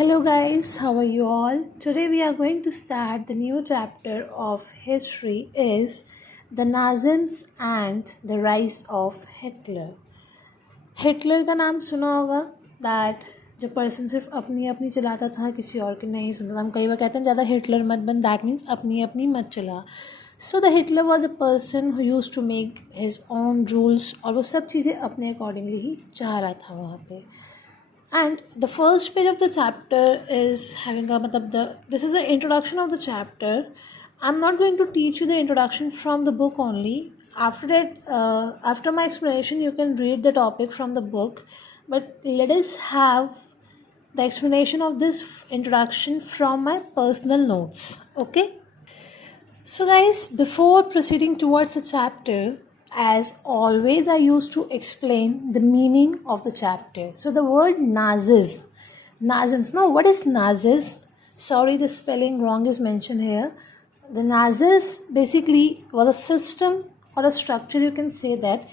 Hello guys, how are you all? Today we are going to start the new chapter of history is the Nazis and the rise of Hitler. Hitler का नाम सुना होगा that जो person सिर्फ अपनी अपनी चलाता था किसी और की नहीं सुनता था. हम कई बार कहते हैं ज़्यादा हिटलर मत बन, दैट मीन्स अपनी अपनी मत चला. So the Hitler was a person who used to make his own rules और वो सब चीज़ें अपने अकॉर्डिंगली ही चाह रहा था वहाँ पे. And the first page of the chapter is having a this is the introduction of the chapter. I'm not going to teach you the introduction from the book only. After that, after my explanation, you can read the topic from the book. But let us have the explanation of this introduction from my personal notes. Okay. So guys, before proceeding towards the chapter, as always I used to explain the meaning of the chapter. So the word Nazism. Now what is Nazism? Sorry, the spelling wrong is mentioned here. The Nazis basically was a system or a structure, you can say that,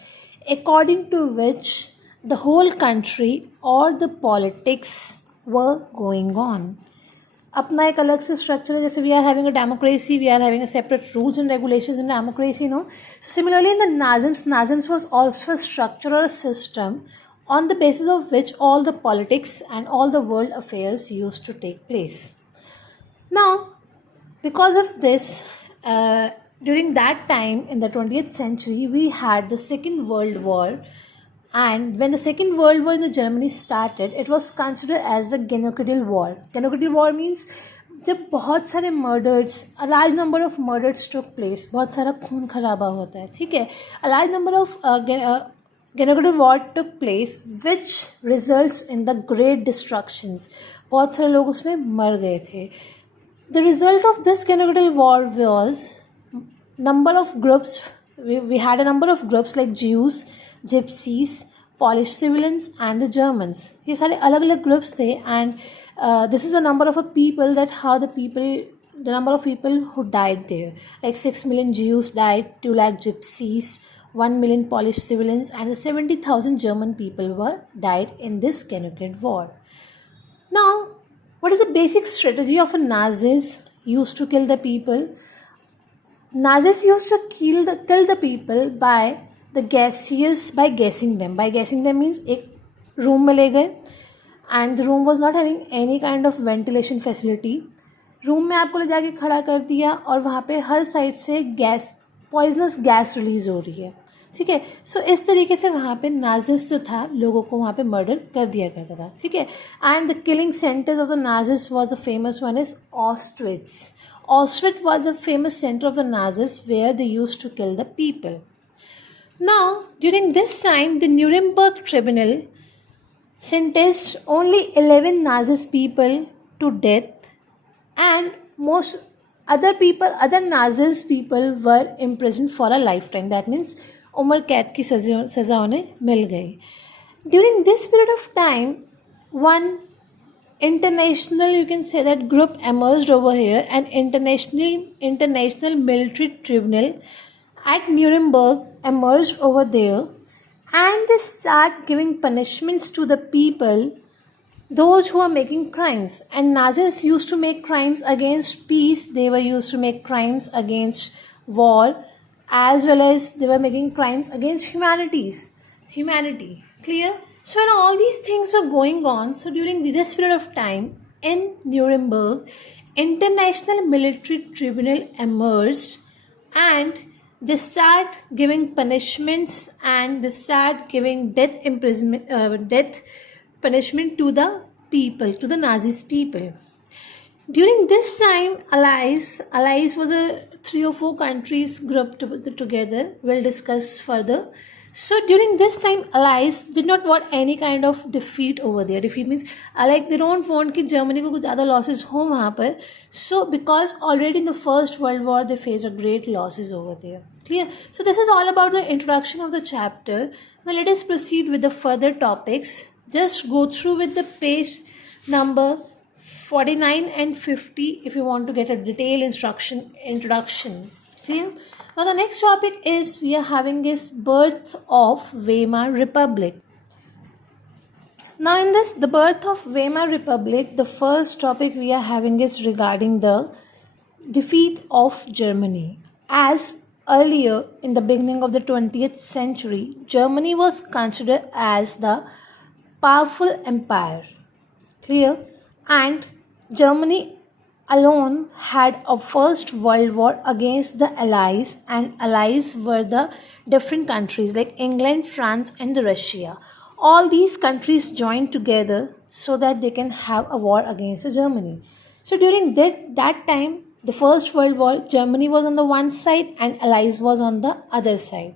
according to which the whole country or the politics were going on. अपना एक अलग से structure है. जैसे we are having a democracy, we are having a separate rules and regulations in democracy, no. So similarly in the Nazism was also a structure और a system on the basis of which all the politics and all the world affairs used to take place. Now, because of this, during that time in the 20th century, we had the Second World War. And when the Second World War in the Germany started, it was considered as the Genocidal War. Genocidal War means जब बहुत सारे murders, a large number of murders took place, बहुत सारा खून खराबा होता है, ठीक है. A large number of genocidal war took place which results in the great destructions. बहुत सारे लोग उसमें मर गए थे. The result of this genocidal war was number of groups. We had a number of groups like Jews, Gypsies, Polish civilians and the Germans. ये सारे अलग अलग groups थे. And this is the number of people that how the number of people who died there. Like 6 million Jews died, 2 lakh Gypsies, 1 million Polish civilians and 70,000 German people died in this genocide war. Now, what is the basic strategy of a Nazis used to kill the people? Nazis used to kill the people by the gaseous, by gassing them. By gassing them means एक room में ले गए and the room was not having any kind of ventilation facility. Room में आपको ले जाके खड़ा कर दिया और वहाँ पे हर साइड से गैस, पॉइजनस गैस रिलीज हो रही है, ठीक है. सो इस तरीके से वहाँ पे नाजिस जो था लोगों को वहाँ पे मर्डर कर दिया करता था, ठीक है. And the killing centres of the Nazis was a famous one is ostrich. Auschwitz was a famous center of the Nazis where they used to kill the people. Now, during this time, the Nuremberg Tribunal sentenced only 11 Nazi people to death, and most other Nazi people were imprisoned for a lifetime. That means उम्र कैद की सज़ा उन्हें मिल गई. During this period of time, one international, you can say that, group emerged over here, an international military tribunal at Nuremberg emerged over there, and they start giving punishments to the people, those who are making crimes. And Nazis used to make crimes against peace, they were used to make crimes against war, as well as they were making crimes against humanity. Clear? So when all these things were going on, so during this period of time in Nuremberg, International Military Tribunal emerged, and they start giving punishments and they start giving death punishment to the people, to the Nazis people. During this time, Allies was a 3 or 4 countries grouped together. We'll discuss further. So during this time, Allies did not want any kind of defeat over there. Defeat means like they don't want कि Germany को कुछ ज़्यादा losses हो वहाँ पर. So because already in the First World War they faced a great losses over there. Clear? So this is all about the introduction of the chapter. Now let us proceed with the further topics. Just go through with the page number 49 and 50 if you want to get a detailed introduction. Clear? Now the next topic is we are having this birth of Weimar Republic. Now, in this, the birth of Weimar Republic, the first topic we are having is regarding the defeat of Germany. As earlier in the beginning of the 20th century, Germany was considered as the powerful empire. Clear? And Germany alone had a first world war against the allies, and allies were the different countries like England, France and Russia. All these countries joined together so that they can have a war against Germany. So during that time, the first world war, Germany was on the one side and allies was on the other side.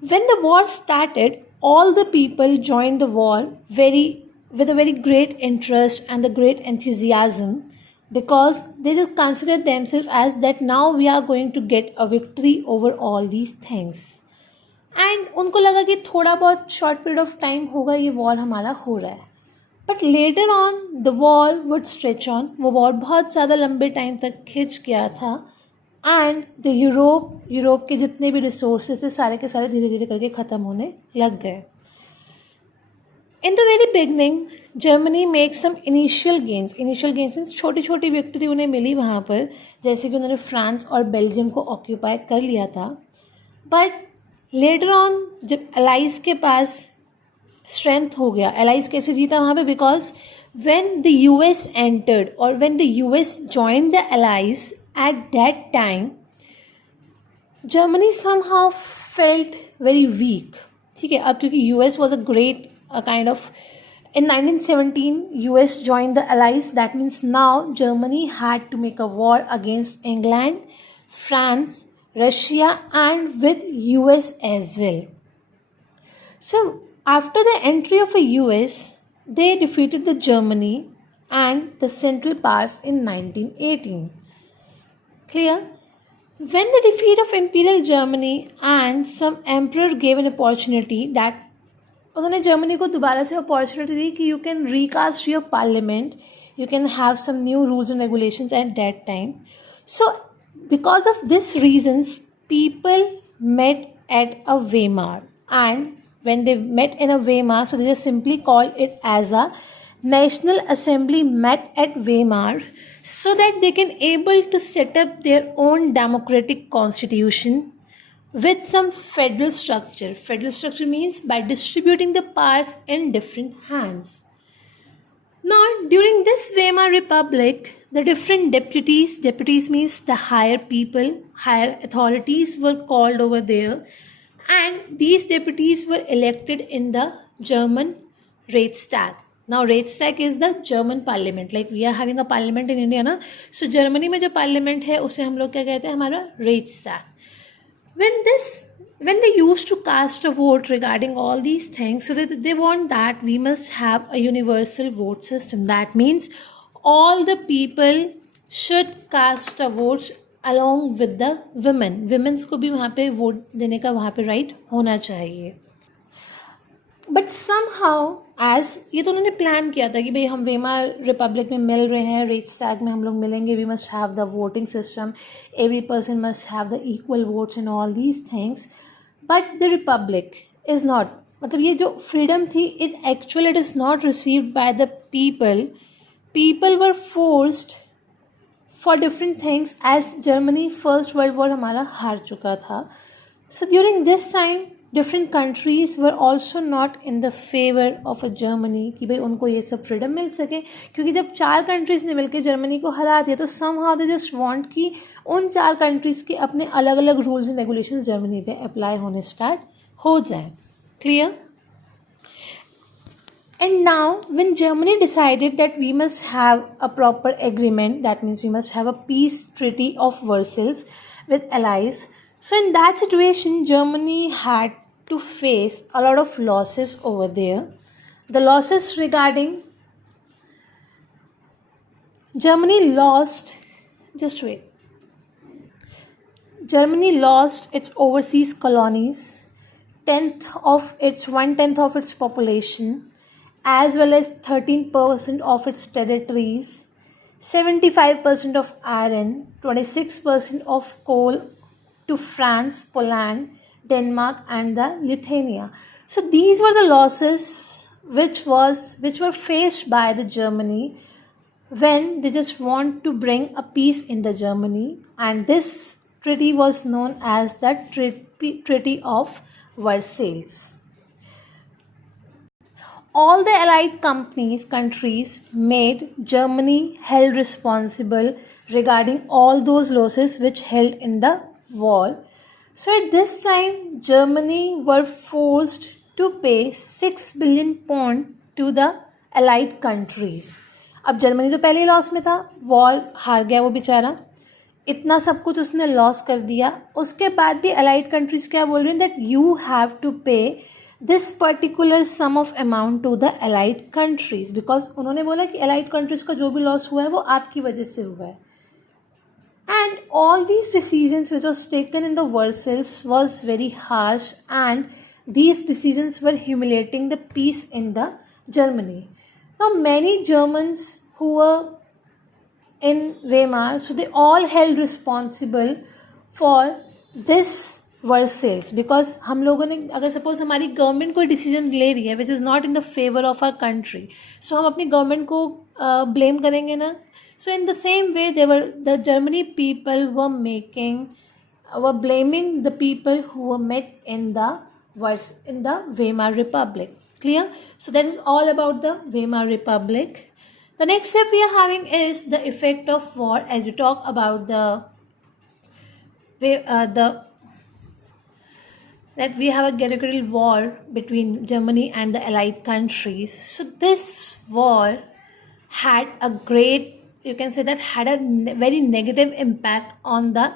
When the war started, all the people joined the war with a very great interest and the great enthusiasm, because they just considered themselves as that now we are going to get a victory over all these things. And उनको लगा कि थोड़ा बहुत short period of time होगा, ये war हमारा हो रहा है. But later on the war would stretch on. वो वॉर बहुत ज़्यादा लंबे टाइम तक खिंच गया था, एंड द यूरोप के जितने भी रिसोर्सेज थे सारे के सारे धीरे धीरे करके ख़त्म होने लग गए. In the very beginning Germany make some initial gains means छोटी छोटी विक्ट्री उन्हें मिली वहाँ पर, जैसे कि उन्होंने फ्रांस और बेल्जियम को ऑक्यूपाई कर लिया था. बट लेटर ऑन जब एलाइज के पास स्ट्रेंथ हो गया, एलाइज कैसे जीता वहाँ पे, because when the US entered और when the US joined the allies at that time, Germany somehow felt very weak. ठीक है, अब क्योंकि US was a great kind of, in 1917 US joined the allies. That means now Germany had to make a war against England, France, Russia and with US as well. So after the entry of a US, they defeated the Germany and the Central Powers in 1918. Clear? When the defeat of Imperial Germany and some emperor gave an opportunity that उन्होंने Germany को दोबारा से opportunity दी कि you can recast your parliament, you can have some new rules and regulations at that time. So because of this reasons people met at a Weimar, and when they met in a Weimar, so they just simply called it as a National Assembly met at Weimar, so that they can able to set up their own democratic constitution with some federal structure. Federal structure means by distributing the powers in different hands. Now, during this Weimar Republic, the different deputies means the higher people, higher authorities were called over there, and these deputies were elected in the German Reichstag. Now, Reichstag is the German parliament. Like we are having a parliament in India, na? So, Germany में जो parliament है उसे हम लोग क्या कहते हैं, हमारा Reichstag. When they used to cast a vote regarding all these things, so that they want that we must have a universal vote system. That means all the people should cast a vote along with the women. Women's को भी वहाँ पे vote देने का वहाँ पे right होना चाहिए. बट समहाउ एज ये तो उन्होंने प्लान किया था कि भाई हम वेमार रिपब्लिक में मिल रहे हैं, रेचस्टैग में हम लोग मिलेंगे, we must have the voting system, every person must have the equal votes and all these things. But the republic is not, मतलब ये जो फ्रीडम थी, it is not received by the people. People were forced for different things as Germany first world war हमारा हार चुका था. So during this time different countries were also not in the favor of a Germany कि भाई उनको ये सब freedom मिल सके, क्योंकि जब 4 कंट्रीज़ ने मिलकर जर्मनी को हरा दिया तो somehow they just want कि उन 4 कंट्रीज़ के अपने अलग अलग रूल्स एंड रेगुलेशंस जर्मनी पे अप्लाई होने स्टार्ट हो जाए. Clear? And now when Germany decided that we must have a proper agreement, that means we must have a peace treaty of Versailles with allies. So in that situation, Germany had to face a lot of losses over there. The losses regarding Germany lost, just wait. Germany lost its overseas colonies, 1/10 of its population, as well as 13% of its territories, 75% of iron, 26% of coal, to France, Poland, Denmark and the Lithuania. So these were the losses which were faced by the Germany when they just want to bring a peace in the Germany, and this treaty was known as the Treaty of Versailles. All the allied countries made Germany held responsible regarding all those losses which held in the war. So at this time, Germany were forced to pay 6 billion pound to the allied countries. अब Germany तो पहले ही loss में था, war हार गया वो बेचारा, इतना सब कुछ उसने लॉस कर दिया. उसके बाद भी अलाइड कंट्रीज क्या बोल रही हैं that you have to pay this particular sum of amount to the allied countries, because उन्होंने बोला कि अलाइड कंट्रीज का जो भी लॉस हुआ है वो आपकी वजह से हुआ है. And all these decisions which was taken in the Versailles was very harsh, and these decisions were humiliating the peace in the Germany. Now many Germans who were in Weimar, so they all held responsible for this Versailles, because हम लोगों ने अगर suppose हमारी government कोई decision ले रही है which is not in the favour of our country, so हम अपनी गवर्नमेंट को ब्लेम करेंगे ना. So in the same way, the Germany people were blaming the people who were met in the Weimar Republic. Clear? So that is all about the Weimar Republic. The next step we are having is the effect of war, as we talk about that we have a territorial war between Germany and the allied countries. So this war had a great, you can say that, had a very negative impact on the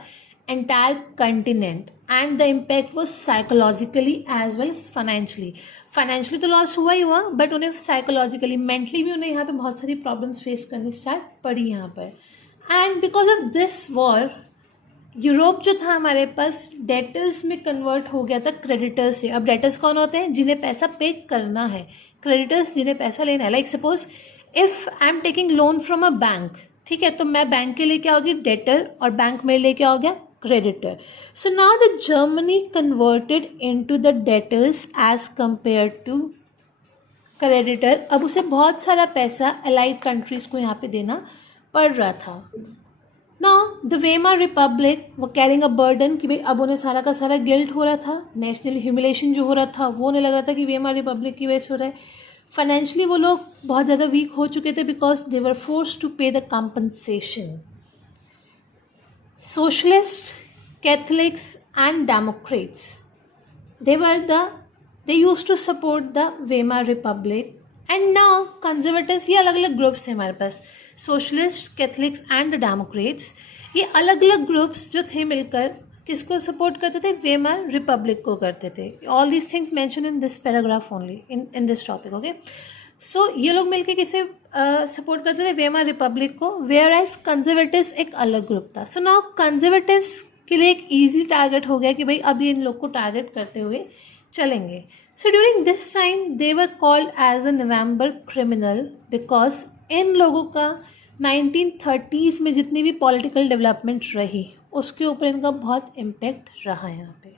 entire continent, and the impact was psychologically as well as financially. Financially तो loss हुआ ही हुआ, but उन्हें psychologically mentally भी उन्हें यहाँ पे बहुत सारी प्रॉब्लम्स फेस करनी स्टार्ट पड़ी यहाँ पर. And because of this war Europe जो था हमारे पास डेटर्स में कन्वर्ट हो गया था क्रेडिटर्स से. अब डेटर्स कौन होते हैं? जिन्हें पैसा पे करना है. क्रेडिटर्स जिन्हें पैसा लेना है. Like suppose if I am taking loan from a bank, ठीक है, तो मैं बैंक के लिए क्या होगी? डेटर, और बैंक मेरे लिए क्या हो गया? Creditor. So now the Germany converted into the debtors as compare to creditor. अब उसे बहुत सारा पैसा अलाइड कंट्रीज को यहाँ पे देना पड़ रहा था. नाउ द वेमर रिपब्लिक वो कैरिंग अ बर्डन कि भाई अब उन्हें सारा का सारा गिल्ट हो रहा था. नेशनल ह्यूमिलेशन जो हो रहा था वो उन्हें लग रहा था कि वेमर रिपब्लिक की वजह से हो रहा है. फाइनेंशियली वो लोग बहुत ज़्यादा वीक हो चुके थे because they were forced to pay the compensation. Socialist, Catholics and democrats they used to support the Weimar Republic. And now conservatives, ये अलग अलग ग्रुप्स हैं हमारे पास. Socialist, Catholics and the democrats, ये अलग अलग ग्रुप्स जो थे मिलकर किसको सपोर्ट करते थे? वेमर रिपब्लिक को करते थे. All these things mention in this paragraph only in this topic. Okay, so ये लोग मिलकर किसे सपोर्ट करते थे? वेमर रिपब्लिक को. वेयर एज कंजर्वेटिव्स एक अलग ग्रुप था. सो नाउ कंजर्वेटिव्स के लिए एक ईजी टारगेट हो गया कि भाई अभी इन लोग को टारगेट करते हुए चलेंगे. So during this time they were called as a November criminal because इन लोगों का 1930s में जितनी भी पॉलिटिकल डेवलपमेंट रही उसके ऊपर इनका बहुत इम्पेक्ट रहा है यहाँ पे.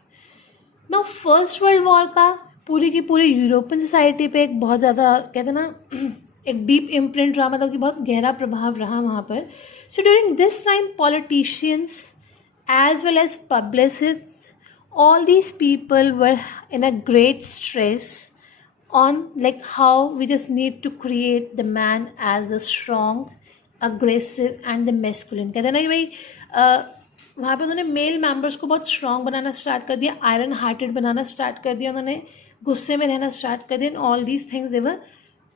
नाउ फर्स्ट वर्ल्ड वॉर का पूरी की पूरी यूरोपियन सोसाइटी पे एक बहुत ज़्यादा कहते हैं ना एक डीप इम्प्रिंट रहा, मतलब कि बहुत गहरा प्रभाव रहा वहाँ पर. सो during this time politicians as well as publicists, all these people were in a great stress on like how we just need to create the man as the strong, aggressive and the masculine. कहते हैं ना कि भाई वहाँ पे उन्होंने male members को बहुत स्ट्रॉन्ग बनाना स्टार्ट कर दिया, आयरन हार्टेड बनाना स्टार्ट कर दिया, उन्होंने गुस्से में रहना स्टार्ट कर दिया. All these things they were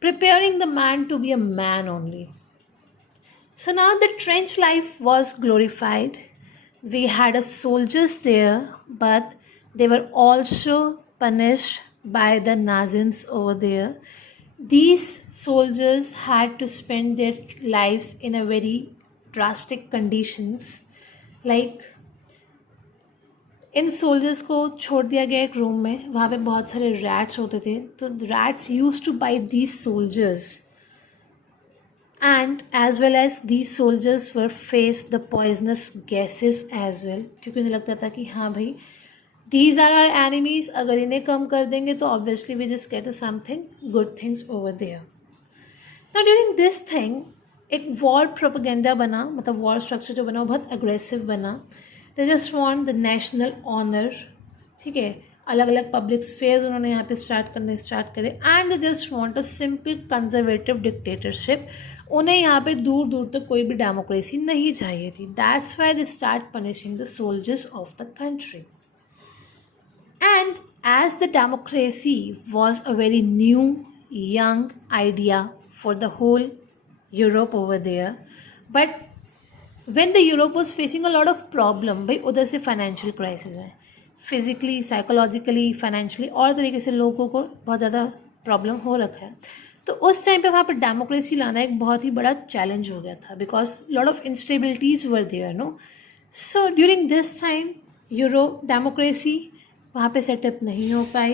preparing the man to be a man only. So now the trench life was glorified. We had a soldiers there, but they were also punished by the Nazis over there. These soldiers had to spend their lives in a very drastic conditions. Like in soldiers को छोड़ दिया गया एक room में, वहाँ पे बहुत सारे रैट्स होते थे, तो rats used to bite these soldiers. And as well as these soldiers were faced the poisonous gases as well, क्योंकि उन्हें लगता था कि हाँ भाई दीज आर आर एनिमीज, अगर इन्हें कम कर देंगे तो obviously we just get something good things over there. Now during this thing एक वॉर प्रोपेगेंडा बना, मतलब वॉर स्ट्रक्चर जो बना वो बहुत अग्रेसिव बना. They just want the national honour. ठीक है, अलग अलग पब्लिक स्फेयर्स उन्होंने यहाँ पे स्टार्ट करे and they just want a simple conservative dictatorship. उन्हें यहाँ पे दूर दूर तक कोई भी डेमोक्रेसी नहीं चाहिए थी. That's why they start punishing the soldiers of the country. And as the democracy was a very new, young idea for the whole Europe over there, but when the Europe was facing a lot of problem, भाई उधर से financial crisis है, physically, psychologically, financially और तरीके से लोगों को बहुत ज़्यादा प्रॉब्लम हो रखा है. तो उस टाइम पे वहाँ पर डेमोक्रेसी लाना एक बहुत ही बड़ा चैलेंज हो गया था, because lot of instabilities were there, no. So during this time Europe democracy वहाँ पे सेटअप नहीं हो पाई,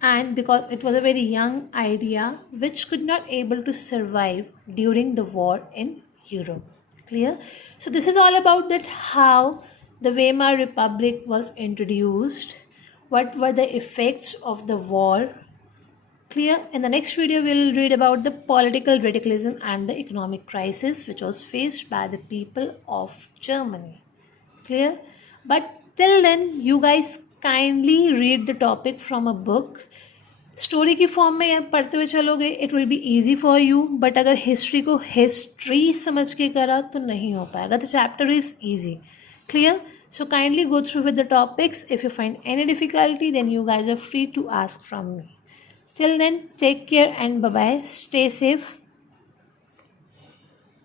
and because it was a very young idea which could not able to survive during the war in Europe. Clear? So this is all about that how the Weimar Republic was introduced, what were the effects of the war. Clear? In the next video we will read about the political radicalism and the economic crisis which was faced by the people of Germany. Clear? But till then you guys kindly read the topic from a book. Story की form में पढ़ते हुए चलोगे it will be easy for you, but अगर history को history समझ के करा तो नहीं हो पाएगा. The chapter is easy. Clear? So kindly go through with the topics. If you find any difficulty then you guys are free to ask from me. Till then take care and bye bye. Stay safe.